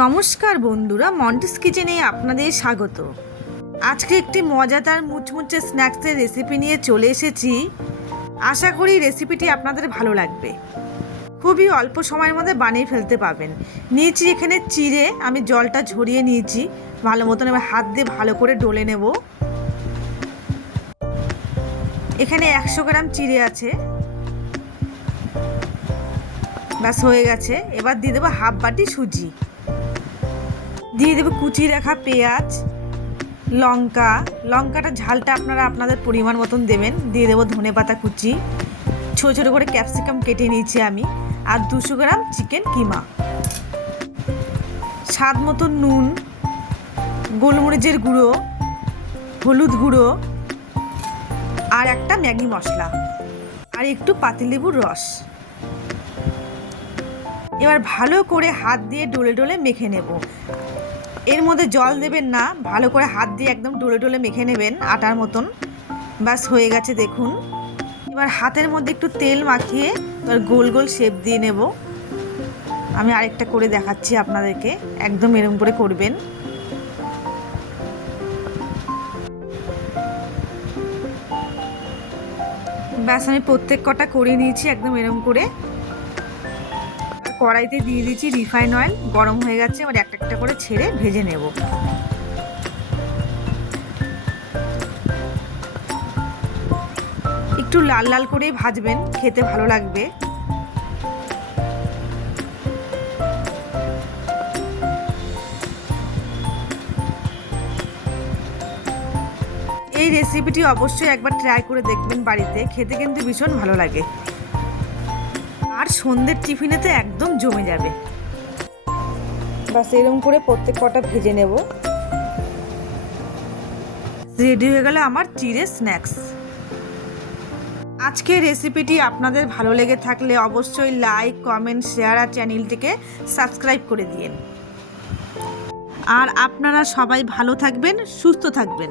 নমস্কার বন্ধুরা, মন্টিস কিচেনে আপনাদের স্বাগত। আজকে একটি মজাদার মুচমুচে স্ন্যাক্সের রেসিপি নিয়ে চলে এসেছি। আশা করি রেসিপিটি আপনাদের ভালো লাগবে। খুবই অল্প সময়ের মধ্যে বানিয়ে ফেলতে পারবেন। নিয়েছি এখানে চিড়ে, আমি জলটা ঝরিয়ে নিয়েছি ভালো মতন। এবার হাত দিয়ে ভালো করে ডলে নেব। এখানে 100 গ্রাম চিড়ে আছে, ব্যাস হয়ে গেছে। এবার দিয়ে দেবো হাফ বাটি সুজি, দিয়ে দেবো কুচি রাখা পেঁয়াজ, লঙ্কাটা ঝালটা আপনারা আপনাদের পরিমাণ মতন দেবেন। দিয়ে দেবো ধনেপাতা কুচি, ছোটো ছোটো করে ক্যাপসিকাম কেটে নিয়েছি আমি, আর 200 গ্রাম চিকেন কিমা, স্বাদ মতো নুন, গোলমরিচের গুঁড়ো, হলুদ গুঁড়ো, আর একটা ম্যাগি মশলা, আর একটু পাতিলেবুর রস। এবার ভালো করে হাত দিয়ে ডলে ডলে মেখে নেব। এর মধ্যে জল দেবেন না, ভালো করে হাত দিয়ে একদম ডলে ডলে মেখে নেবেন আটার মতন। ব্যাস হয়ে গেছে দেখুন। এবার হাতের মধ্যে একটু তেল মাখিয়ে এবার গোল গোল শেপ দিয়ে নেব। আমি আরেকটা করে দেখাচ্ছি আপনাদেরকে, একদম এরকম করে করবেন। ব্যাস আমি প্রত্যেক কটা করে নিয়েছি একদম এরকম করে। কড়াইতে দিয়ে দিয়েছি রিফাইন অয়েল, গরম হয়ে গেছে। এবার একটা একটা করে ছেড়ে ভেজে নেব। একটু লাল লাল করে ভাজবেন, খেতে ভালো লাগবে। এই রেসিপিটি অবশ্যই একবার ট্রাই করে দেখবেন বাড়িতে, খেতে কিন্তু ভীষণ ভালো লাগে, আর সন্ধ্যের টিফিনেতে একদম জমে যাবে। বাস এরকম করে প্রত্যেক কটা ভেজে নেব। রেডি হয়ে গেল আমার চিড়ে স্ন্যাক্স। আজকের রেসিপিটি আপনাদের ভালো লেগে থাকলে অবশ্যই লাইক, কমেন্ট, শেয়ার আর চ্যানেলটিকে সাবস্ক্রাইব করে দিন। আর আপনারা সবাই ভালো থাকবেন, সুস্থ থাকবেন।